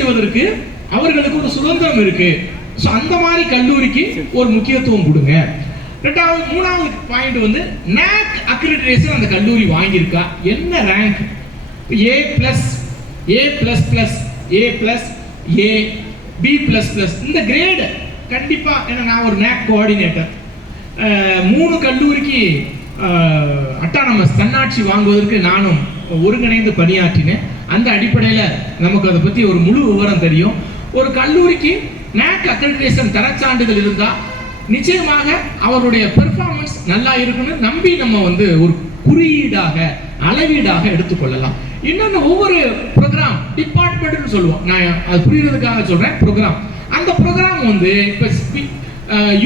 செய்வதற்கு அவர்களுக்கு ஒரு சுதந்திரம் இருக்கு. ஸோ அந்த மாதிரி கல்லூரிக்கு ஒரு முக்கியத்துவம் கொடுங்க. ரெண்டாவது, மூணாவது பாயிண்ட் வந்து NAAC அக்ரிடிடேஷன் அந்த கல்லூரி வாங்கியிருக்கா, என்ன rank, A+, A++, A+, A, B++, இந்த கிரேடு கண்டிப்பா. ஏன்னா நான் ஒரு NAAC கோஆர்டினேட்டர், 3 கல்லூரிக்கு அட்டானமஸ் தன்னாட்சி வாங்குவதற்கு நானும் ஒருங்கிணைந்து பணியாற்றினேன். அந்த அடிப்படையில் நமக்கு அதை பற்றி ஒரு முழு விவரம் தெரியும். ஒரு கல்லூரிக்கு NAAC அக்ரிடிடேஷன் தரச்சான்றிதழ் இருந்தால் நிச்சயமாக அவருடைய பெர்ஃபார்மன்ஸ் நல்லா இருக்குன்னு நம்பி நம்ம வந்து ஒரு குறியீடாக அளவீடாக எடுத்துக்கொள்ளலாம். இன்னொன்று, ஒவ்வொரு ப்ரோக்ராம் டிபார்ட்மெண்ட்னு சொல்லுவோம், நான் அது புரியுறதுக்காக சொல்கிறேன். ப்ரோக்ராம், அந்த ப்ரோக்ராம் வந்து இப்போ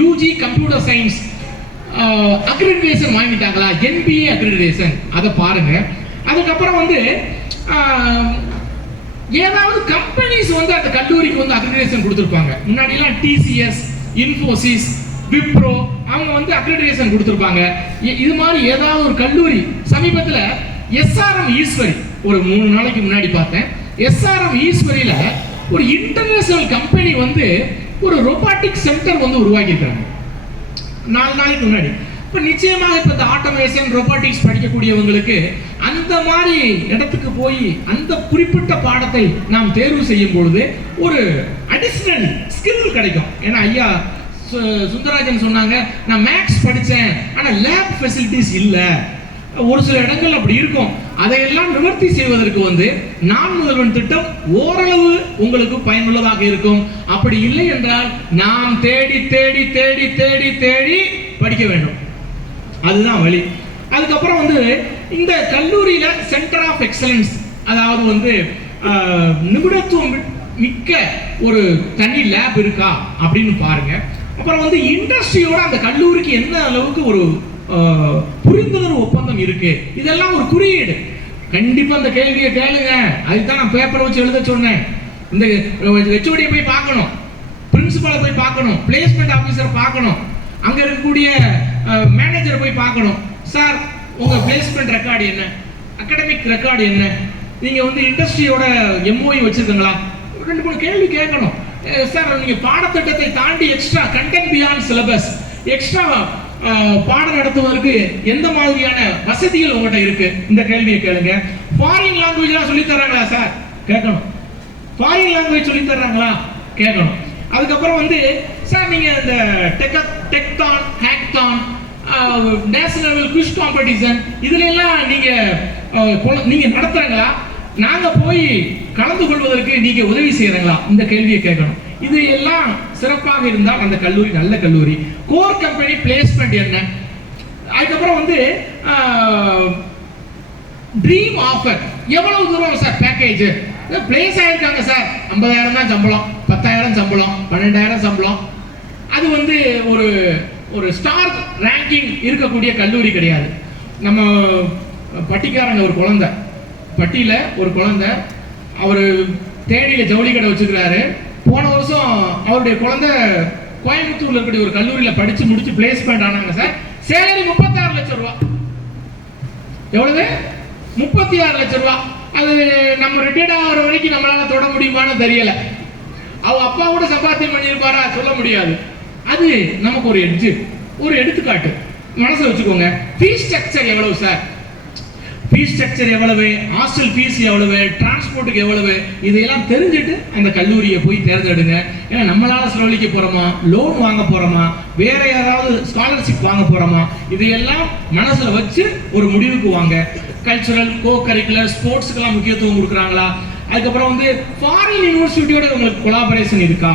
யூஜி கம்ப்யூட்டர் சயின்ஸ் அக்ரிடிடேஷன் வாங்கிட்டாங்களா, NBA அக்ரிடிடேஷன், அதை பாருங்க. அதுக்கப்புறம் வந்து ஏதாவது கம்பெனிஸ் வந்து அந்த கல்லூரிக்கு வந்து அக்ரிடிடேஷன் கொடுத்துருப்பாங்க. முன்னாடிலாம் TCS, இன்ஃபோசிஸ், விப்ரோ அவங்க வந்து அக்ரிடிடேஷன் கொடுத்துருப்பாங்க. இது மாதிரி ஏதாவது ஒரு கல்லூரி, சமீபத்தில் SRM ஈஸ்வரி ஒரு 3 நாளைக்கு முன்னாடி பார்த்தேன். SRM ஈஸ்வரியில் ஒரு இன்டர்நேஷனல் கம்பெனி வந்து ஒரு ரோபாட்டிக் சென்டர் வந்து உருவாக்கியிருக்காங்க 4 நாளைக்கு முன்னாடி. இப்போ நிச்சயமாக இப்போ இந்த ஆட்டோமேஷன் ரோபாட்டிக்ஸ் படிக்கக்கூடியவங்களுக்கு அந்த மாதிரி இடத்துக்கு போய் அந்த குறிப்பிட்ட பாடத்தை நாம் தேர்வு செய்யும் பொழுது ஒரு அடிஷனல் ஸ்கில் கிடைக்கும். ஏன்னா ஐயா சுந்தரராஜன் சொன்னாங்க, நான் மேக்ஸ் படித்தேன் ஆனால் லேப் ஃபெசிலிட்டிஸ் இல்லை, ஒரு சில இடங்கள் அப்படி இருக்கும். அதையெல்லாம் நிவர்த்தி செய்வதற்கு வந்து நான் முதல்வன் திட்டம் ஓரளவு உங்களுக்கு பயனுள்ளதாக இருக்கும். அப்படி இல்லை என்றால் நாம் தேடி தேடி தேடி தேடி தேடி படிக்க வேண்டும், அதுதான் வழி. அதுக்கப்புறம் வந்து இந்த கல்லூரியில சென்டர் ஆஃப் எக்ஸலன்ஸ், அதாவது வந்து நிபுணத்துவம் மிக்க ஒரு தனி லேப் இருக்கா அப்படின்னு பாருங்க. அப்புறம் வந்து இண்டஸ்ட்ரியோட அந்த கல்லூரிக்கு என்ன அளவுக்கு ஒரு புரிந்துணர்வு ஒப்பந்தம் இருக்கு, இதெல்லாம் ஒரு குறியீடு. கண்டிப்பா இந்த கேள்வியை கேளுங்க, அதுதான் நான் பேப்பரை வச்சு எழுத சொன்னேன். இந்த HOD போய் பார்க்கணும், பிரின்சிபலை போய் பார்க்கணும், பிளேஸ்மெண்ட் ஆஃபீஸர் பார்க்கணும், அங்க இருக்கக்கூடிய மேனேஜரை போய் பார்க்கணும். சார் உங்க பிளேஸ்மெண்ட் ரெக்கார்டு என்ன, அகாடமிக் ரெக்கார்டு என்ன, நீங்க வந்து இண்டஸ்ட்ரியோட MOI வச்சிருக்கீங்களா, 2-3 கேள்வி கேட்கணும். சார் நீங்க பாடத்திட்டத்தை தாண்டி extra content beyond syllabus, extra பாடம் நடத்துவதற்கு எந்த மாதிரியான வசதிகள் உங்கள்கிட்ட இருக்கு, இந்த கேள்வியை கேளுங்க. ஃபாரின் லாங்குவேஜ் சொல்லி தர்றாங்களா சார், கேட்கணும். ஃபாரின் லாங்குவேஜ் சொல்லி தர்றாங்களா, கேட்கணும். அதுக்கப்புறம் வந்து சார் நீங்க இந்த டெக்தான், ஹேக்தான், நேஷனல் குவிஸ் காம்படிஷன் இதுல எல்லாம் நீங்க நடத்துறீங்களா, நாங்க போய் கலந்து கொள்வதற்கு நீங்க உதவி செய்யறீங்களா, இந்த கேள்வியை கேட்கணும். இது எல்லாம் சிறப்பாக இருந்தால் அந்த கல்லூரி நல்ல கல்லூரி. கோர் கம்பெனி பிளேஸ்மெண்ட் என்ன, அதுக்கப்புறம் வந்து ட்ரீம் ஆஃபர், எவ்வளவு தூரம் சார் பேக்கேஜ், பிளேஸ் ஆயிருக்காங்க சார் 50,000 தான் சம்பளம், 10,000 சம்பளம், 12,000 சம்பளம். அது வந்து ஒரு ஸ்டார் ரேங்கிங் இருக்கக்கூடிய கல்லூரி கிடையாது. நம்ம பட்டிக்காரங்க ஒரு குழந்தை, பட்டியில ஒரு குழந்தை, அவர் தேனியில ஜவுளி கடை வச்சுக்கிறாரு. போன வருஷம் அவருடைய குழந்தை கோயம்புத்தூர்ல இருக்கக்கூடிய ஒரு கல்லூரியில படிச்சு முடிச்சு பிளேஸ்மெண்ட் ஆனாங்க சார். சேலரி 36 லட்சம் ரூபாய். எவ்வளவு? 36 லட்சம் ரூபாய். அது நம்ம ரிட்டையர்ட் ஆகிற வரைக்கும் நம்மளால தொட முடியுமான்னு தெரியல. அவ அப்பா கூட சம்பாத்தியம் பண்ணியிருப்பாரா சொல்ல முடியாது. அது நமக்கு ஒரு எடுத்துக்காட்டு மனசுல வச்சுக்கோங்க. ஃபீஸ் ஸ்ட்ரக்சர் எவ்வளவு சார், ஃபீஸ் ஸ்ட்ரக்சர் எவ்வளவு, ஹாஸ்டல் ஃபீஸ் எவ்வளவு, டிரான்ஸ்போர்ட்டுக்கு எவ்வளவு, இதையெல்லாம் தெரிஞ்சுட்டு அந்த கல்லூரியை போய் தேர்ந்தெடுங்க. ஏன்னா நம்மளால செலவழிக்க போறோமா, லோன் வாங்க போறோமா, வேற யாராவது ஸ்காலர்ஷிப் வாங்க போறோமா, இதையெல்லாம் மனசுல வச்சு ஒரு முடிவுக்கு வாங்க. கல்ச்சுரல், கோ கரிக்குலர், ஸ்போர்ட்ஸுக்கெல்லாம் முக்கியத்துவம் கொடுக்குறாங்களா, அதுக்கப்புறம் வந்து ஃபாரின் யூனிவர்சிட்டியோட உங்களுக்கு கொலாபரேஷன் இருக்கா,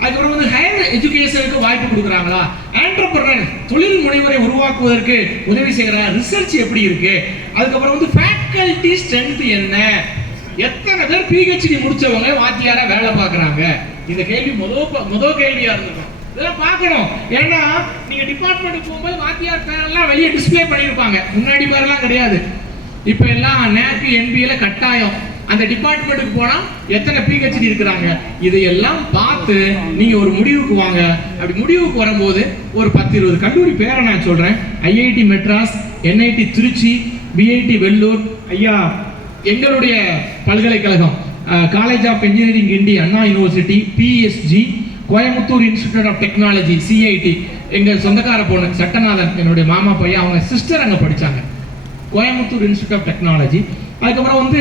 அதுக்கப்புறம் வந்து ஹையர் எஜுகேஷனுக்கு வாய்ப்பு கொடுக்குறாங்களா, என்டர்பிரனர் தொழில் முனைவரை உருவாக்குவதற்கு உதவி செய்கிற ரிசர்ச் எப்படி இருக்கு, அதுக்கப்புறம் வந்து ஃபேக்கல்டி ஸ்ட்ரென்த் என்ன, எத்தனை பேர் PhD முடிச்சவங்க வாத்தியாரா வேலை பார்க்குறாங்க, இந்த கேள்வி முதல் கேள்வியா இருந்திருக்கும். இதெல்லாம் பார்க்கணும். ஏன்னா நீங்க டிபார்ட்மெண்ட்டுக்கு போகும்போது வாத்தியார் பேரெல்லாம் வெளியே டிஸ்பிளே பண்ணியிருப்பாங்க, முன்னாடி பேரெல்லாம் கிடையாது. இப்போ எல்லாம் NAAC NBA கட்டாயம். அந்த டிபார்ட்மெண்ட்டுக்கு போனா எத்தனை PhD இருக்கிறாங்க, இதையெல்லாம் பார்த்து நீங்க ஒரு முடிவுக்கு வாங்க. அப்படி முடிவுக்கு வரும்போது ஒரு 10-20 கல்லூரி பேரை நான் சொல்றேன். IIT Madras, NIT Trichy, BIT Vellur, ஐயா எங்களுடைய பல்கலைக்கழகம் college of engineering Guindy Anna university, PSG, Coimbatore institute of technology, CIT. எங்கள் சொந்தக்கார பொண்ணு சட்டநாதன், என்னுடைய மாமா பையன், அவங்க சிஸ்டர் அங்கே படித்தாங்க, கோயம்புத்தூர் இன்ஸ்டிடியூட் ஆஃப் டெக்னாலஜி. அதுக்கப்புறம் வந்து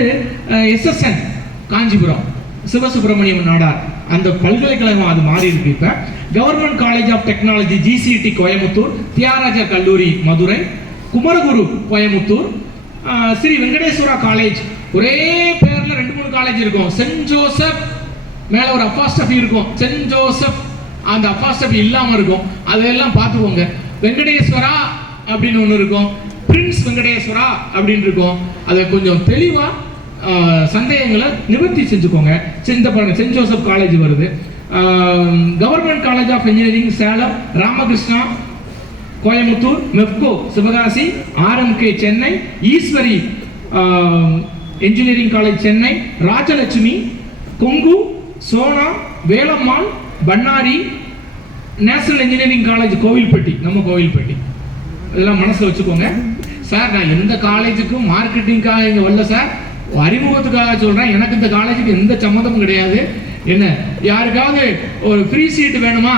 எஸ்எஸ்என் காஞ்சிபுரம், சிவசுப்பிரமணியம் நாடார், அந்த பல்கலைக்கழகம் அது மாறி இருக்கு. இப்போ government college of technology GCT Coimbatore, Thiagarajar கல்லூரி மதுரை, குமரகுரு கோயம்புத்தூர், ஸ்ரீ வெங்கடேஸ்வரா காலேஜ். ஒரே பேர்ல 2-3 காலேஜ் இருக்கும். சென்ட் ஜோசப் மேல ஒரு அப்பாஸ்டபி இருக்கும், சென்ட் ஜோசப் அந்த அப்பாஸ்டபி இல்லாம இருக்கும், அதெல்லாம் பார்த்துக்கோங்க. வெங்கடேஸ்வரா அப்படின்னு ஒன்று இருக்கும், பிரின்ஸ் வெங்கடேஸ்வரா அப்படின்னு இருக்கும். அதை கொஞ்சம் தெளிவா சந்தேகங்களை நிவர்த்தி செஞ்சுக்கோங்க. பாருங்க, சென்ட் ஜோசப் காலேஜ் வருது. Government college of engineering Salem, Ramakrishna Coimbatore, Mepco Sivakasi, RMK Chennai, Easwari engineering college Chennai, Rajalakshmi, Kongu, Sona, Velammal, Bannari, national engineering college Kovilpatti, நம்ம கோவில்பட்டி. இதெல்லாம் மனசில் வச்சுக்கோங்க. சார் நான் எந்த காலேஜுக்கும் மார்க்கெட்டிங்காக இங்கே வரல சார், அறிமுகத்துக்காக சொல்கிறேன். எனக்கு இந்த காலேஜுக்கு எந்த சம்மந்தமும் கிடையாது. என்ன யாருக்காவது ஒரு ஃப்ரீ சீட் வேணுமா